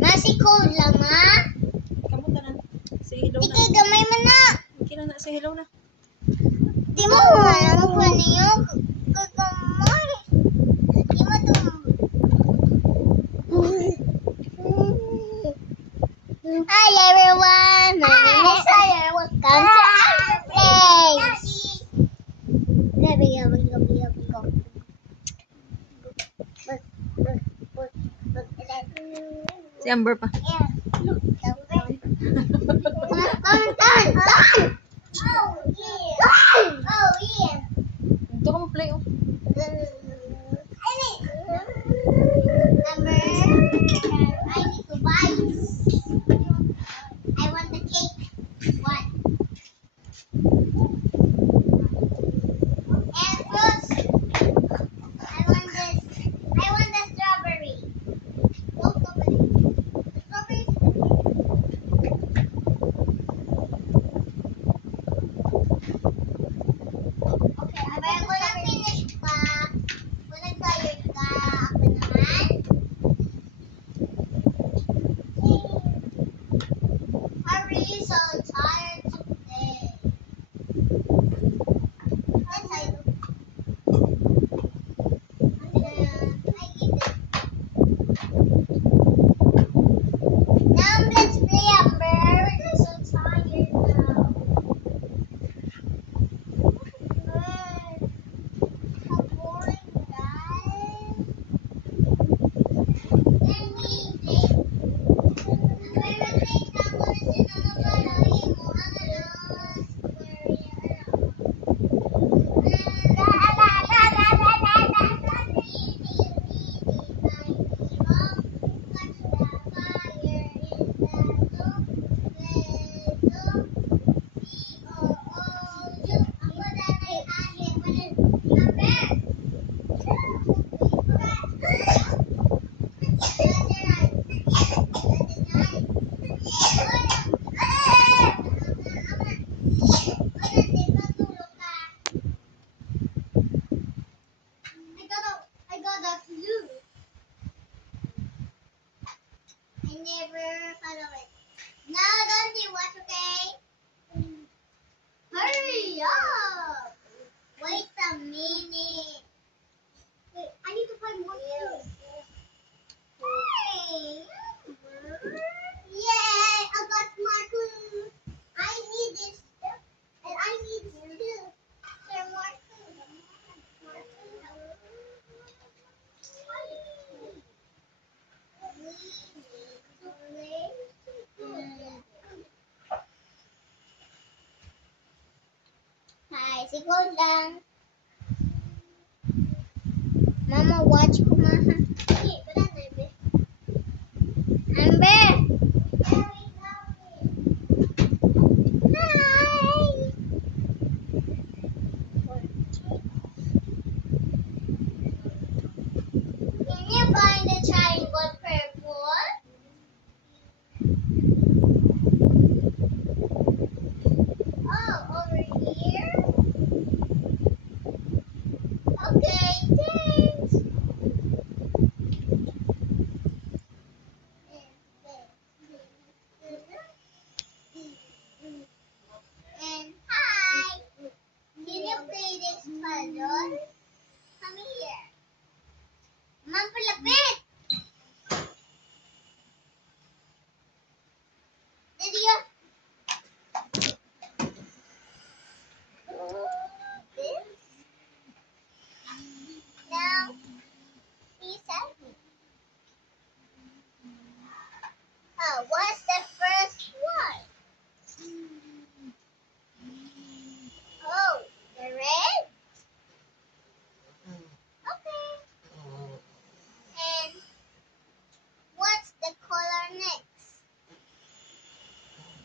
Masih cold lang ha. Kamu tanan. Si Hello na. Ikay gamay man na. Okay na si Hello na. Di mo alam ko niyo. Kagamay. Di mo to. Hi everyone. My name is Sawyer. Welcome to our place. Gabi. Si Amber pa. Ito ka mo play oh. I need to buy. I want the cake. What? And fruits. I want this. I want the strawberry. No strawberry. The strawberry is okay, I'm gonna finish pa. Kung nag-tired ka, ako naman. I'm really so tired today. Let's I eat it. Now let's play Amber. We're so tired now. How boring, guys. Can we play? I got a flu. I never follow it. Now don't you watch, okay? Hurry up! Wait a minute. Wait, I need to find more food. Hey! Yay! I got more food. I need this stuff. And I need this too. There more food. More food. Hi, sigod lang. Mama, watch ko maha. Amber! Hi! Can you find the triangle purple? Oh, over here? Okay, thanks. And hi. Can you play this puzzle? Come here. Ma'am, palapit. Did you? This? Now, please help me. Oh, what's the first one? Oh, the red? Okay. And what's the color next?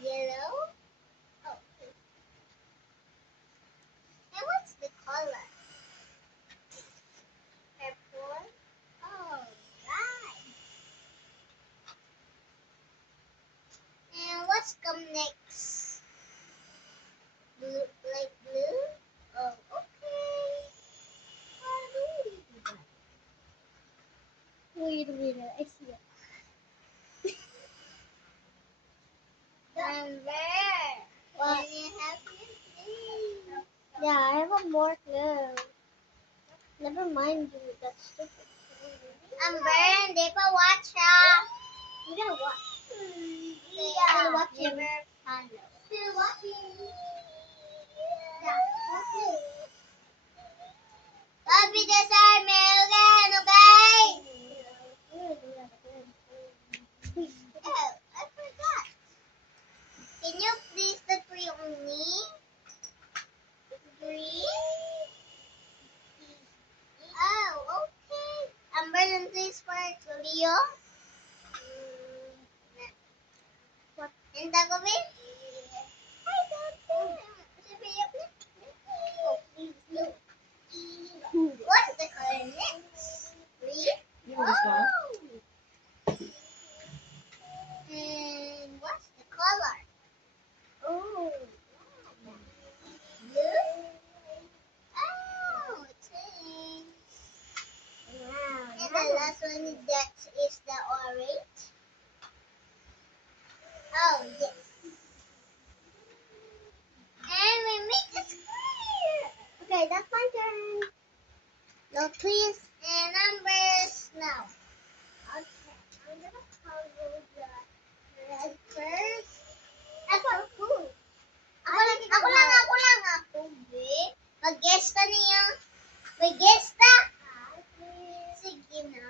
Yellow? Oh, okay. And what's the color? Purple? Oh, right. And what's come next? Blue, like blue? Oh, okay. How do we do that? I see it. Amber, what? Can you help me, please? Yeah, I have a more clue. Never mind, dude. That's stupid. Amber, hindi pa watch ha. I'm gonna watch. Yeah, I'm watching. Never follow. Still watching. Yeah, watching. Copy this email again, okay? Oh, I forgot. Can you please the three on me? Three? Oh, okay. Amber, then please for Leo. What? And that will be? I don't know. Oh, please, no. What's the color next? Three? Yung gusto mo? Oh. And what's the color? Oh. Blue? Oh, pink. Wow. And the last one is that is the orange. Oh, yes. And we make a square. Okay, that's my turn. No, please. And numbers now. Okay, I'm gonna color the red first. Ako, cool. Ako lang. Mag-gesta niya. May gesta. Sige na.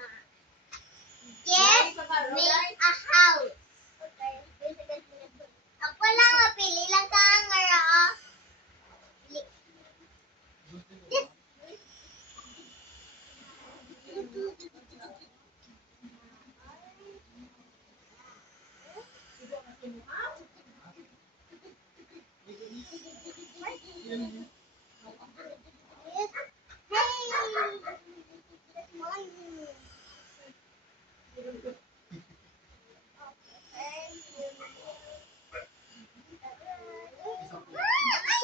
Guess, make a house. Okay. Ako lang, pili lang ka ang ngara. Yes.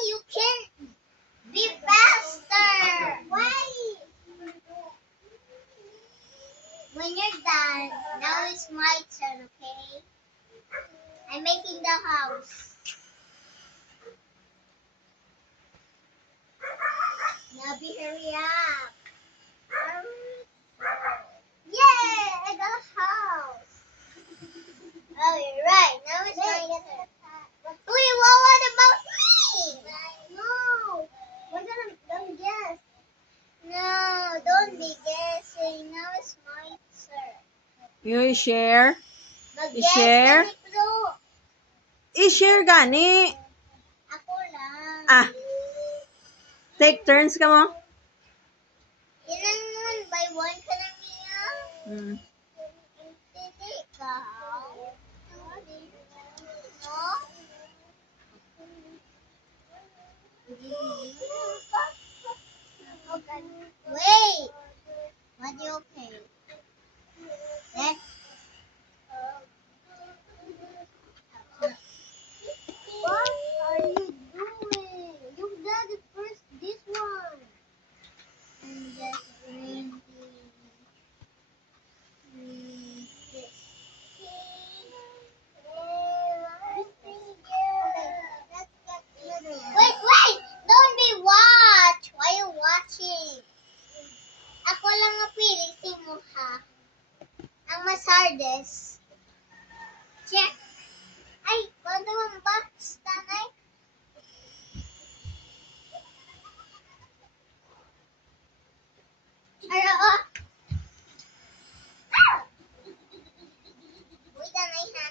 You can be faster. Why? When you're done, now it's my turn, okay? I'm making the house. Nabi, hurry up. Yay! I got a house. Oh, you're right. Now it's my turn. Wait, what about me? No. We're gonna guess. No, don't be guessing. Now it's my turn. You share? Mag-guess I-share? kami, bro. I-share gani. Ako lang. Ah. Take turns ka mo. Yan lang nun. By one ka lang niya. Hmm. Hindi ka. No? Wait. What do you okay? Let's. What are you doing? You got it first. This one. And just bring this. Wait! Don't be watch! Why are you watching? Ako lang mapili si mo ha. Ang mas hardest. Check. Ay, kwento mo box, tanay? Ara, oh. Ah! Uy, tanay ha.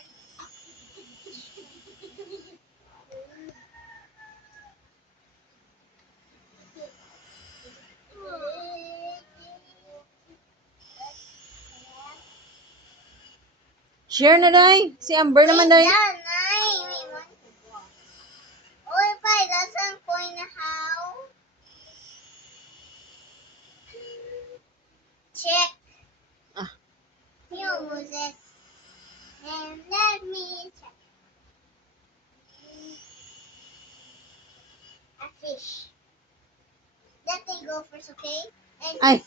Share na day. Si Amber naman day. Tanay, may one. Uy, pa, doesn't point how. Check. Ah. You use it. And let me check. A fish. Let me go first, okay? And Ay.